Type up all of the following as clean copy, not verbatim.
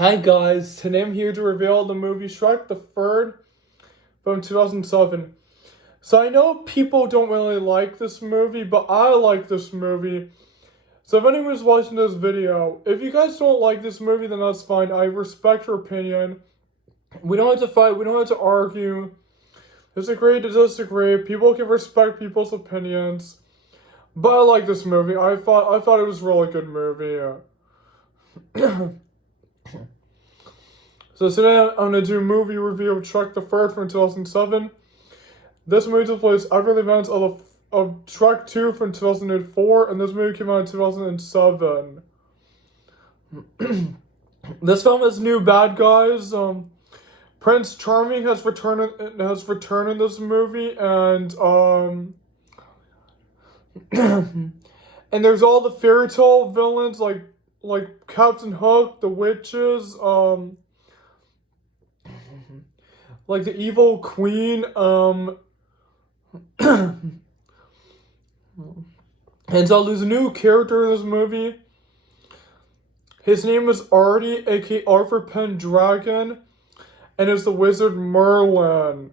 Hi guys, today I'm here to reveal the movie Shrek the Third from 2007. So I know people don't really like this movie, but I like this movie. So if anyone's watching this video, if you guys don't like this movie, then that's fine. I respect your opinion. We don't have to fight, we don't have to argue. Disagree to disagree. People can respect people's opinions. But I like this movie. I thought it was a really good movie. So today I'm going to do a movie review of Shrek the Third from 2007. This movie took place after the events of Shrek 2 from 2004, and this movie came out in 2007. This film has new bad guys. Prince Charming has returned in this movie, and and there's all the fairy tale villains like Captain Hook, the witches, like the evil queen, and so there's a new character in this movie. His name is Artie, aka Arthur Pendragon, and is the wizard Merlin.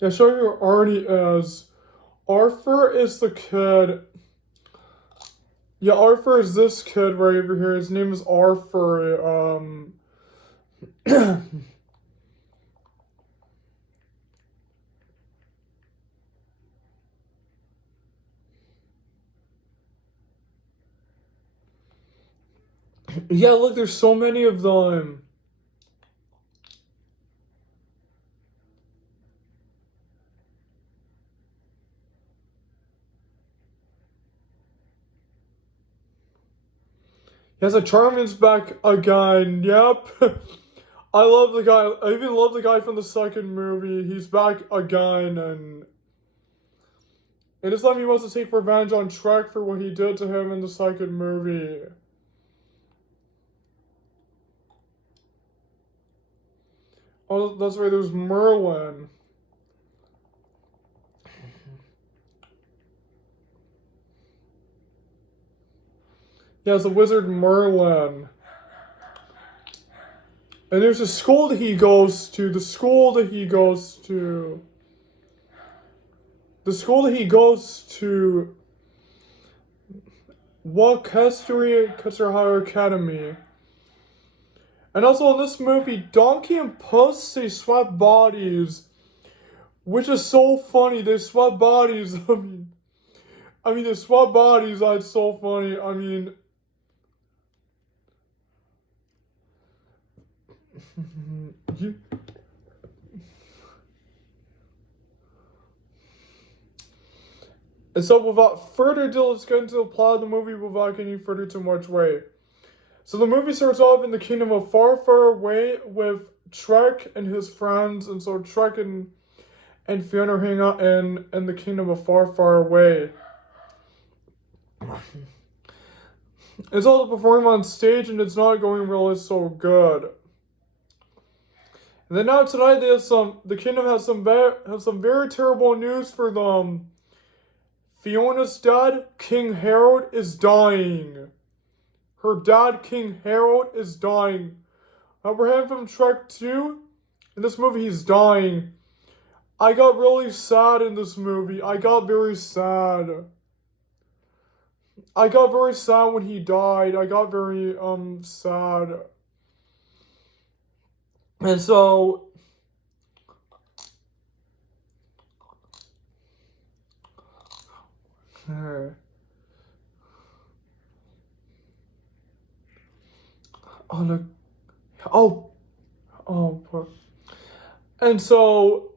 Yeah, show you who Artie is. Arthur is the kid. Yeah, Arthur is this kid right over here. His name is Arthur. Yeah, look, there's so many of them. Yes, a Charming's back again. Yep. I love the guy. I even love the guy from the second movie. He's back again, and this time he wants to take revenge on Shrek for what he did to him in the second movie. Oh, that's right. There's Merlin. Yeah, it's the wizard Merlin. And there's a school that he goes to. The school that he goes to. Worcester Higher Academy. And also in this movie, Donkey and Puss, they swap bodies. Which is so funny. They swap bodies. I mean, they swap bodies. That's so funny. I mean... And so without further ado, let's get into the plot of the movie without getting further too much way. So the movie starts off in the kingdom of far, far away with Shrek and his friends. And so Shrek and Fiona hang out in the kingdom of far, far away. It's all performing on stage and it's not going really so good. And then now tonight the kingdom has some very terrible news for them. Fiona's dad, King Harold, is dying. Her dad, King Harold, is dying. Abraham from Shrek 2, in this movie he's dying. I got really sad in this movie. I got very sad. I got very sad when he died. I got very sad. And so oh look. Poor. And so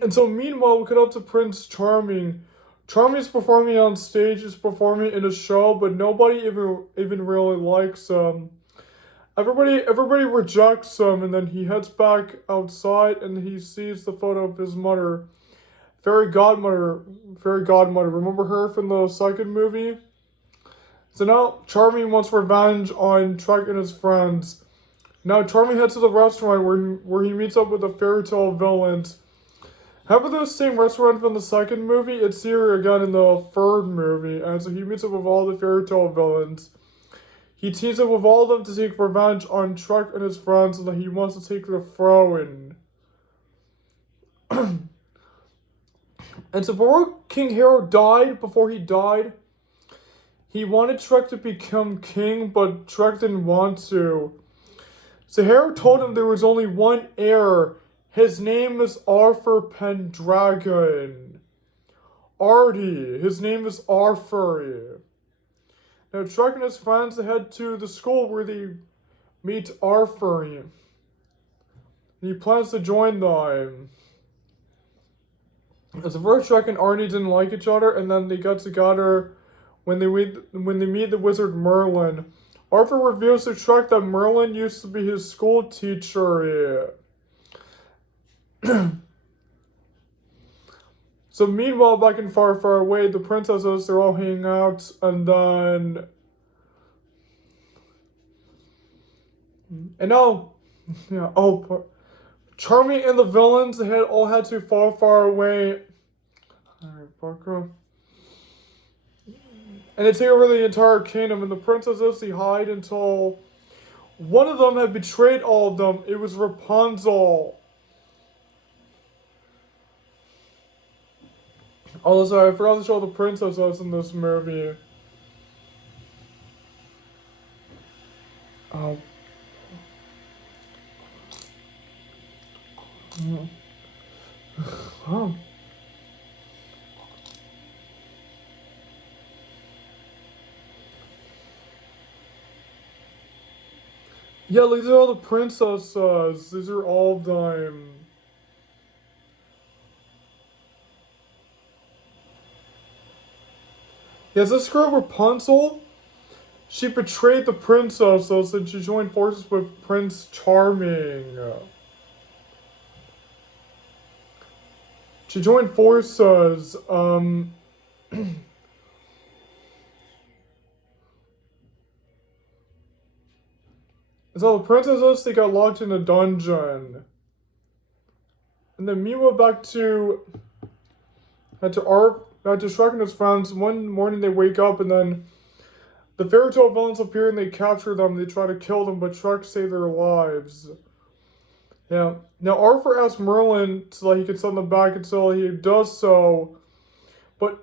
meanwhile we cut up to Prince Charming. Charming is performing on stage, is performing in a show, but nobody even really likes him. Everybody rejects him, and then he heads back outside and he sees the photo of his mother. Fairy godmother. Remember her from the second movie? So now Charming wants revenge on Shrek and his friends. Now Charming heads to the restaurant where he meets up with the fairy tale villains. However, the same restaurant from the second movie, it's here again in the third movie, and so he meets up with all the fairy tale villains. He teams up with all of them to take revenge on Shrek and his friends, and that he wants to take the throne. And so before King Harold died, he wanted Shrek to become king, but Shrek didn't want to. So Harold told him there was only one heir. His name is Arthur Pendragon. Artie. His name is Arthur. Now Shrek and his friends head to the school where they meet Arthur. And he plans to join them. As the first Shrek and Artie didn't like each other, and then they got together when they meet the wizard Merlin. Arthur reveals to Shrek that Merlin used to be his school teacher. So meanwhile, back in Far, Far Away, the princesses, they're all hanging out, and then... And now... Yeah, Charming and the villains, they all had to far, far away. Alright, Bucko. And they take over the entire kingdom, and the princesses, they hide until one of them had betrayed all of them. It was Rapunzel. Oh, sorry, I forgot to show the princesses in this movie. Oh. Wow. Yeah, these are all the princesses. These are all of them. Yes, this girl Rapunzel, she betrayed the princesses and she joined forces with Prince Charming. She joined forces, So the princesses, they got locked in a dungeon. And then meanwhile back to Shrek and his friends. One morning they wake up and then the fairy tale villains appear and they capture them. They try to kill them, but Shrek saved their lives. Yeah. Now Arthur asks Merlin so that he can send them back until he does so. But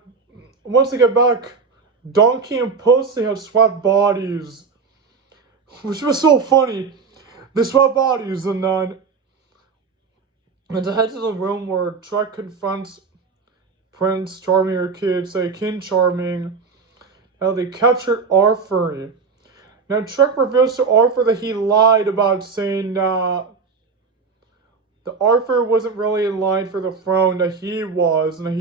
once they get back, Donkey and Puss, they have swapped bodies. Which was so funny. They swap bodies and then... And to head to the room where Shrek confronts Prince Charming, or King Charming. Now they captured Arthur. Now Shrek reveals to Arthur that he lied about saying that Arthur wasn't really in line for the throne, that he was, and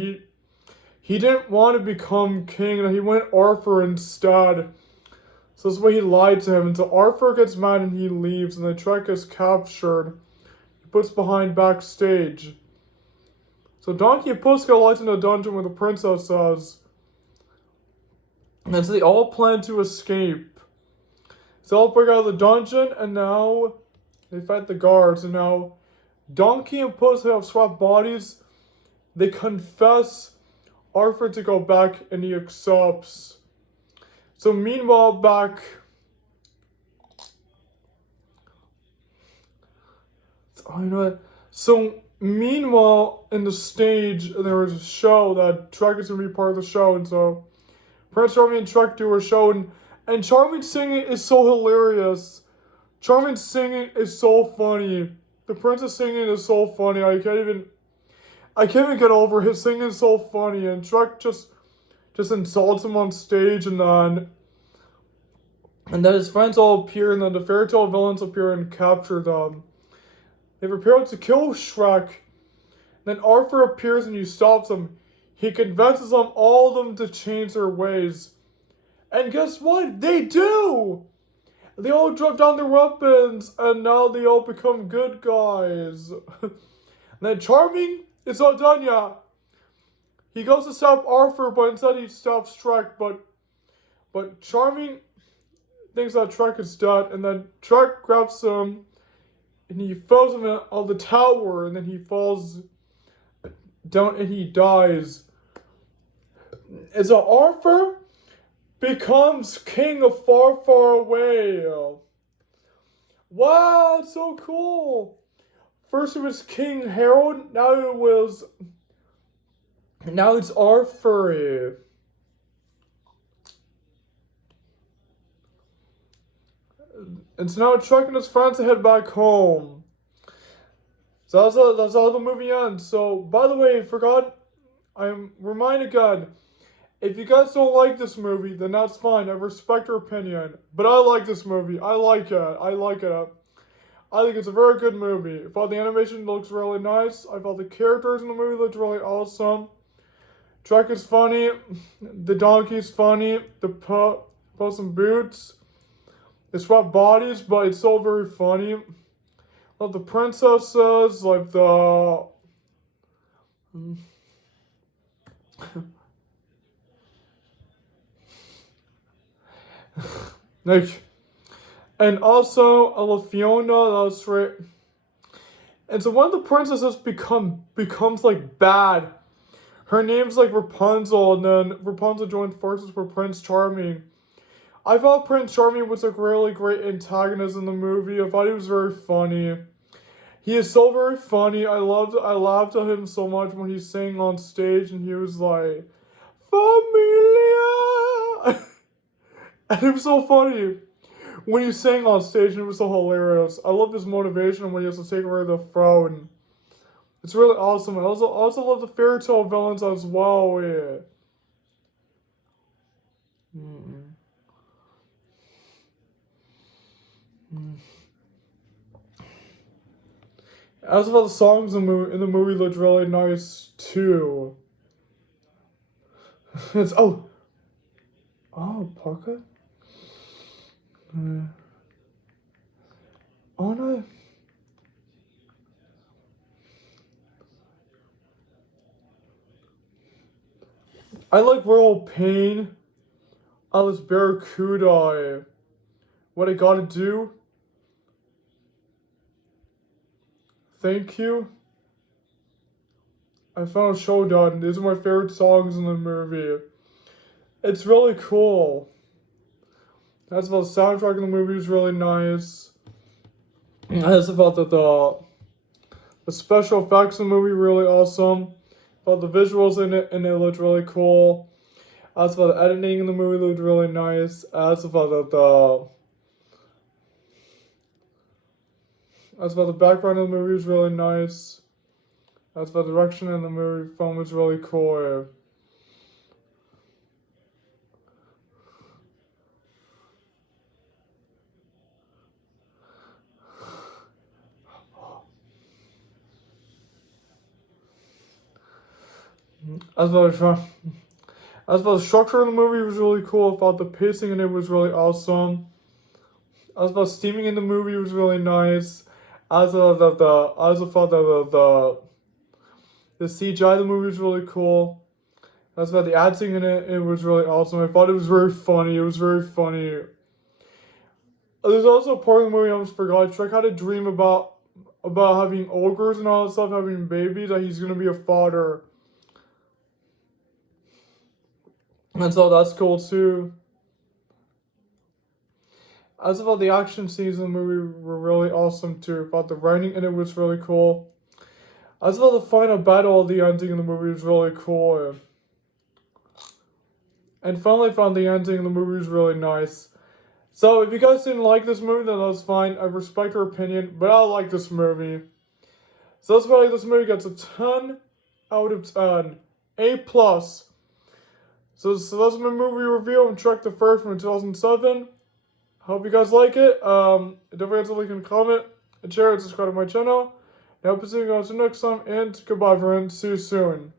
he didn't want to become king, and he went Arthur instead. So that's why he lied to him. And so Arthur gets mad and he leaves, and then Shrek is captured. He puts behind backstage. So Donkey and Puss get locked in a dungeon where the princess is. And so they all plan to escape. So they all break out of the dungeon, and now they fight the guards. And now Donkey and Puss have swapped bodies. They confess Arthur to go back, and he accepts. So meanwhile back... Oh, you know what? So meanwhile in the stage, there was a show that Shrek is going to be part of the show. And so Prince Charming and Shrek do a show. And Charming's singing is so hilarious. Charming's singing is so funny. The princess singing is so funny. I can't even get over his singing is so funny. And Shrek just insults him on stage, and then his friends all appear, and then the fairy tale villains appear and capture them. They prepare to kill Shrek. Then Arthur appears and he stops them. He convinces them, all of them, to change their ways. And guess what? They do! They all drop down their weapons, and now they all become good guys. And then Charming is not done yet. He goes to stop Arthur, but instead he stops Shrek. But But Charming thinks that Shrek is dead, and then Shrek grabs him, and he throws him on the tower, and then he falls down and he dies. And so Arthur becomes king of Far, Far Away. Wow, it's so cool. First it was King Harold, now it's Arthur. And so now Chuck and his friends head back home. So that's how the movie ends. So, by the way, I'm reminded again, if you guys don't like this movie, then that's fine. I respect your opinion. But I like this movie. I like it. I think it's a very good movie. I thought the animation looks really nice. I thought the characters in the movie looked really awesome. Trek is funny. The donkey's funny. The Puss in Boots. They swap bodies, but it's so very funny. Love the princesses, like the... like, and also I love Fiona, that's right. And so one of the princesses becomes like bad. Her name's like Rapunzel, and then Rapunzel joins forces with Prince Charming. I thought Prince Charming was a really great antagonist in the movie. I thought he was very funny. He is so very funny. I laughed at him so much when he sang on stage and he was like, Familia! And it was so funny when he sang on stage, and it was so hilarious. I love his motivation when he has to take away the throne. It's really awesome. I also love the fairy tale villains as well. Yeah. As for the songs in the movie looked really nice too. It's pocket. Oh no. I like Royal Pain. Alice Barracuda. What I gotta do. Thank you. I found Showdown. These are my favorite songs in the movie. It's really cool. That's about the soundtrack in the movie is really nice. That's about the special effects in the movie really awesome. About the visuals in it looked really cool. That's about the editing in the movie looked really nice. That's about the background of the movie was really nice. That's about the direction in the movie film was really cool. As about the structure of the movie was really cool. I thought the pacing in it was really awesome. As about steaming in the movie was really nice. I thought that the CGI of the movie was really cool. That's about the acting in it. It was really awesome. I thought it was very funny. There's also a part of the movie I almost forgot. Shrek had a dream about having ogres and all that stuff, having babies, that he's gonna be a father. And so that's cool too. As about the action scenes in the movie were really awesome too. I thought the writing in it was really cool. As about the final battle at the ending in the movie was really cool. And finally found the ending in the movie was really nice. So if you guys didn't like this movie, then that's fine. I respect your opinion, but I like this movie. So that's why this movie gets a 10 out of 10. A+. So that's my movie review on Shrek the First from 2007. Hope you guys like it. Don't forget to like and comment, and share, and subscribe to my channel. And I hope to see you guys next time, and goodbye friends. See you soon.